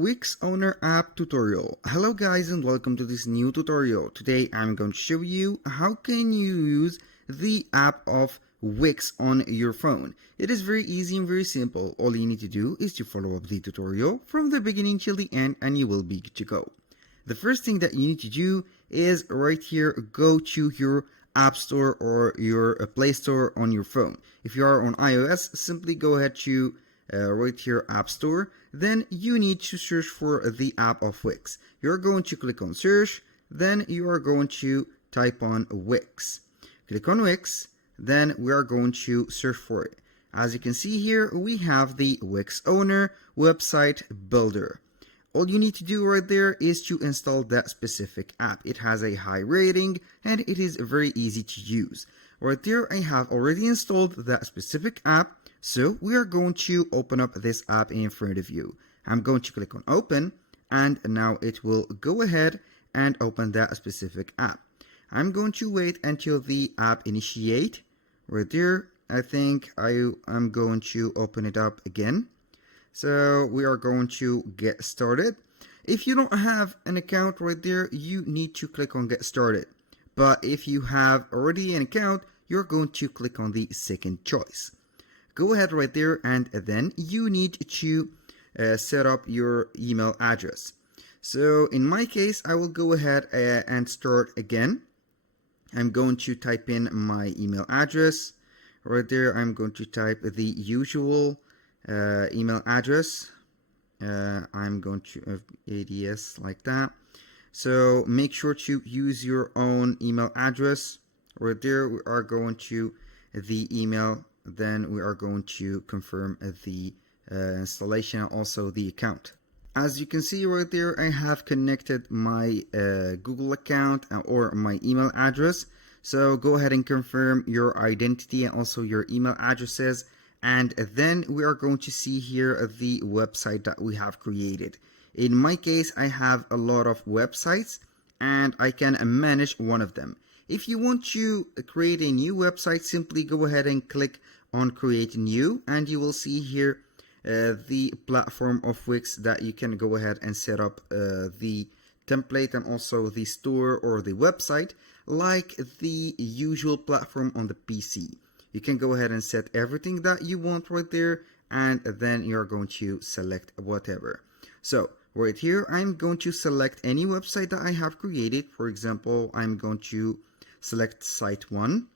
Wix Owner App tutorial. Hello guys and welcome to this new tutorial. Today I'm going to show you how can you use the app of Wix on your phone. It is very easy and very simple. All you need to do is to follow up the tutorial from the beginning till the end and you will be good to go. The first thing that you need to do is right here go to your App Store or your Play Store on your phone. If you are on iOS, simply go ahead to right here App Store. Then you need to search for the app of Wix. You're going to click on search, then you are going to type on Wix. Click on Wix, then we are going to search for it. As you can see here, we have the Wix Owner Website Builder. All you need to do right there is to install that specific app. It has a high rating and it is very easy to use. Right there, I have already installed that specific app. So we are going to open up this app in front of you. I'm going to click on open and now it will go ahead and open that specific app. I'm going to wait until the app initiate. Right there, I think I'm going to open it up again. So we are going to get started. If you don't have an account right there, you need to click on get started. But if you have already an account, you're going to click on the second choice. Go ahead right there and then you need to set up your email address. So in my case, I will go ahead and start again. I'm going to type in my email address. Right there, I'm going to type the usual email address. I'm going to ads like that. So make sure to use your own email address. Right there, we are going to the email. Then we are going to confirm the installation and also the account. As you can see right there, I have connected my Google account or my email address. So go ahead and confirm your identity and also your email addresses. And then we are going to see here the website that we have created. In my case, I have a lot of websites and I can manage one of them. If you want to create a new website, simply go ahead and click on create new and you will see here the platform of Wix that you can go ahead and set up the template and also the store or the website like the usual platform on the PC. You can go ahead and set everything that you want right there and then you're going to select whatever. So right here, I'm going to select any website that I have created. For example, I'm going to select site 1.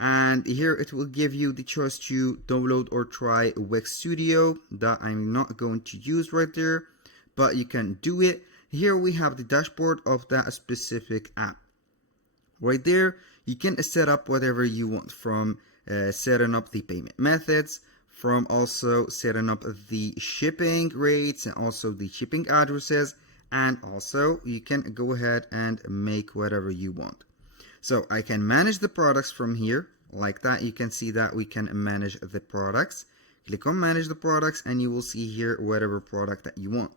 And here it will give you the choice to download or try Wix Studio that I'm not going to use right there, but you can do it. Here we have the dashboard of that specific app. Right there, you can set up whatever you want from setting up the payment methods, from also setting up the shipping rates and also the shipping addresses, and also you can go ahead and make whatever you want. So I can manage the products from here like that. You can see that we can manage the products. Click on manage the products and you will see here whatever product that you want.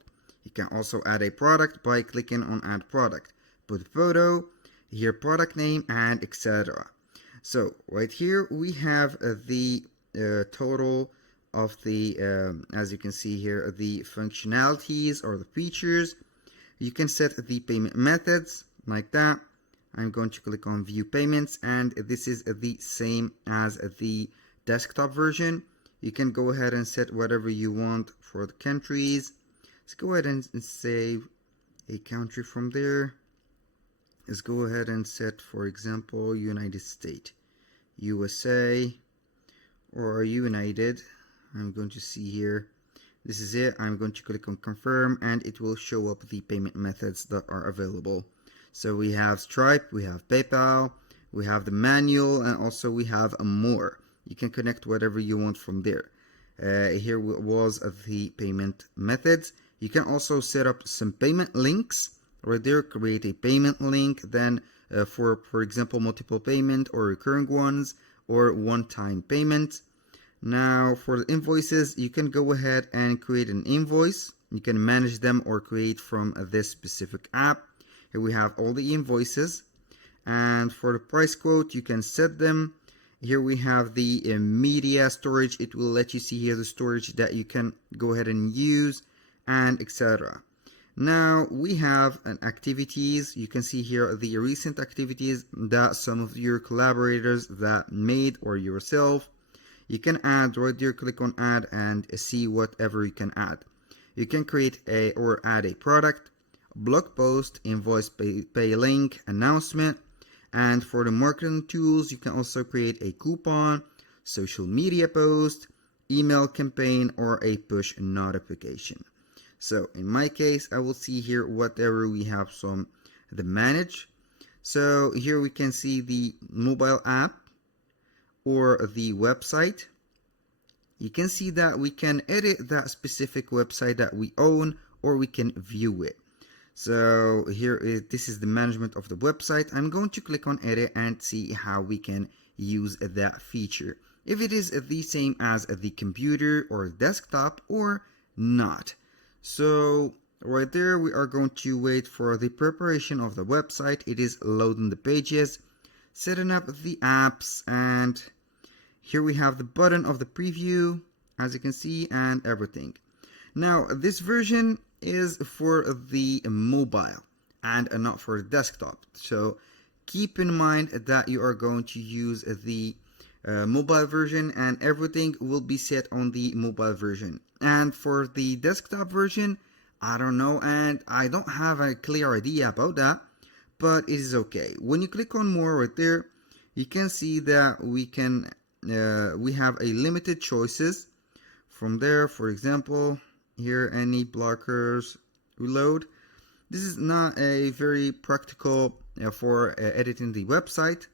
You can also add a product by clicking on add product. Put photo, here product name and etc. So right here we have the total of the, as you can see here, the functionalities or the features. You can set the payment methods like that. I'm going to click on view payments and this is the same as the desktop version. You can go ahead and set whatever you want for the countries. Let's go ahead and save a country from there. Let's go ahead and set, for example, United States, USA, or United. I'm going to see here. This is it. I'm going to click on confirm and it will show up the payment methods that are available. So we have Stripe, we have PayPal, we have the manual, and also we have more. You can connect whatever you want from there. Here was the payment methods. You can also set up some payment links. Right there, create a payment link, then for example, multiple payment or recurring ones or one-time payment. Now for the invoices, you can go ahead and create an invoice. You can manage them or create from this specific app. Here we have all the invoices, and for the price quote you can set them. Here we have the media storage. It will let you see here the storage that you can go ahead and use and etc. Now we have an activities. You can see here the recent activities that some of your collaborators that made or yourself. You can add right there, click on add and see whatever you can add. You can create a or add a product, blog post, invoice pay link, announcement, and for the marketing tools you can also create a coupon, social media post, email campaign, or a push notification. So in my case, I will see here whatever we have some the manage. So here we can see the mobile app or the website. You can see that we can edit that specific website that we own, or we can view it. So here this is the management of the website. I'm going to click on edit and see how we can use that feature, if it is the same as the computer or desktop or not. So right there we are going to wait for the preparation of the website. It is loading the pages, setting up the apps, and here we have the button of the preview, as you can see, and everything. Now this version is for the mobile and not for the desktop, so keep in mind that you are going to use the mobile version, and everything will be set on the mobile version. And for the desktop version, I don't know, and I don't have a clear idea about that, but it is okay. When you click on more right there, you can see that we have a limited choices from there. For example, here any blockers, reload. This is not a very practical for editing the website,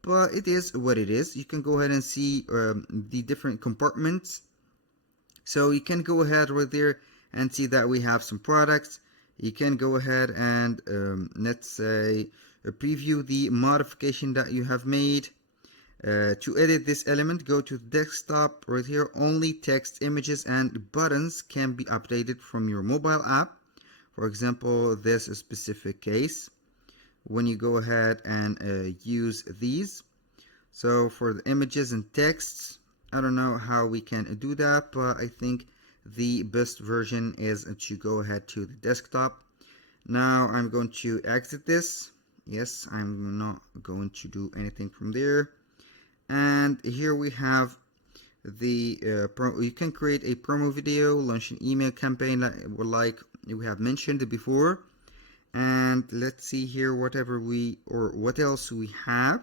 but it is what it is. You can go ahead and see the different compartments. So you can go ahead right there and see that we have some products. You can go ahead and let's say preview the modification that you have made. To edit this element, go to desktop right here. Only text, images, and buttons can be updated from your mobile app. For example, this specific case, when you go ahead and use these. So for the images and texts, I don't know how we can do that, but I think the best version is to go ahead to the desktop. Now I'm going to exit this. Yes, I'm not going to do anything from there. And here we have the you can create a promo video, launch an email campaign like we have mentioned before. And let's see here what else we have.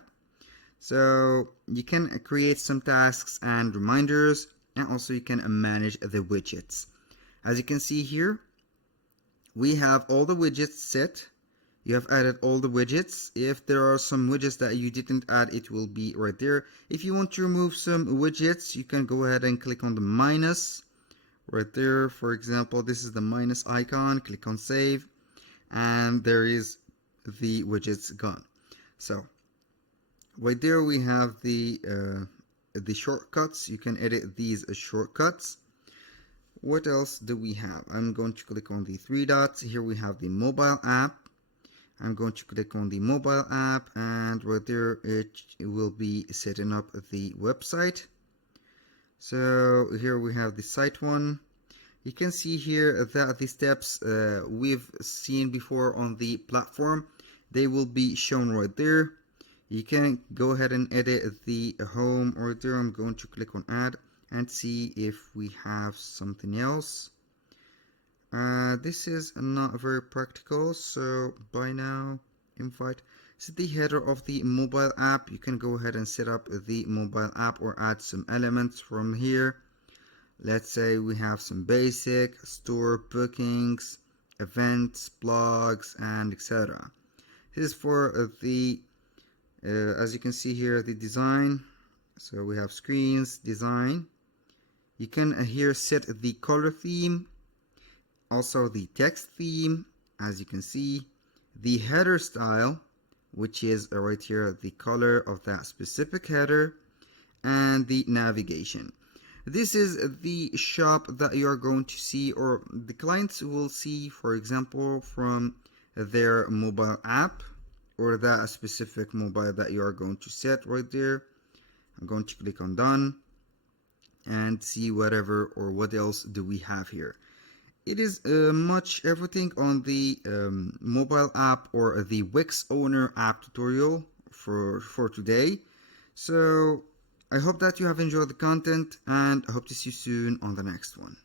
So you can create some tasks and reminders, and also you can manage the widgets. As you can see here, we have all the widgets set. You have added all the widgets. If there are some widgets that you didn't add, it will be right there. If you want to remove some widgets, you can go ahead and click on the minus right there. For example, this is the minus icon. Click on save, and there is the widgets gone. So right there we have the shortcuts. You can edit these shortcuts. What else do we have? I'm going to click on the three dots. Here we have the mobile app. I'm going to click on the mobile app, and right there it will be setting up the website. So here we have the site one. You can see here that the steps we've seen before on the platform, they will be shown right there. You can go ahead and edit the home right there. I'm going to click on add and see if we have something else. This is not very practical, so by now invite. This is the header of the mobile app. You can go ahead and set up the mobile app or add some elements from here. Let's say we have some basic store bookings, events, blogs, and etc. This is for the as you can see here, the design. So we have screens, design. You can here set the color theme, also the text theme, as you can see, the header style, which is right here the color of that specific header, and the navigation. This is the shop that you are going to see, or the clients will see, for example, from their mobile app or that specific mobile that you are going to set right there. I'm going to click on done and see whatever or what else do we have here. it is much everything on the mobile app or the Wix Owner App tutorial for today. So I hope that you have enjoyed the content, and I hope to see you soon on the next one.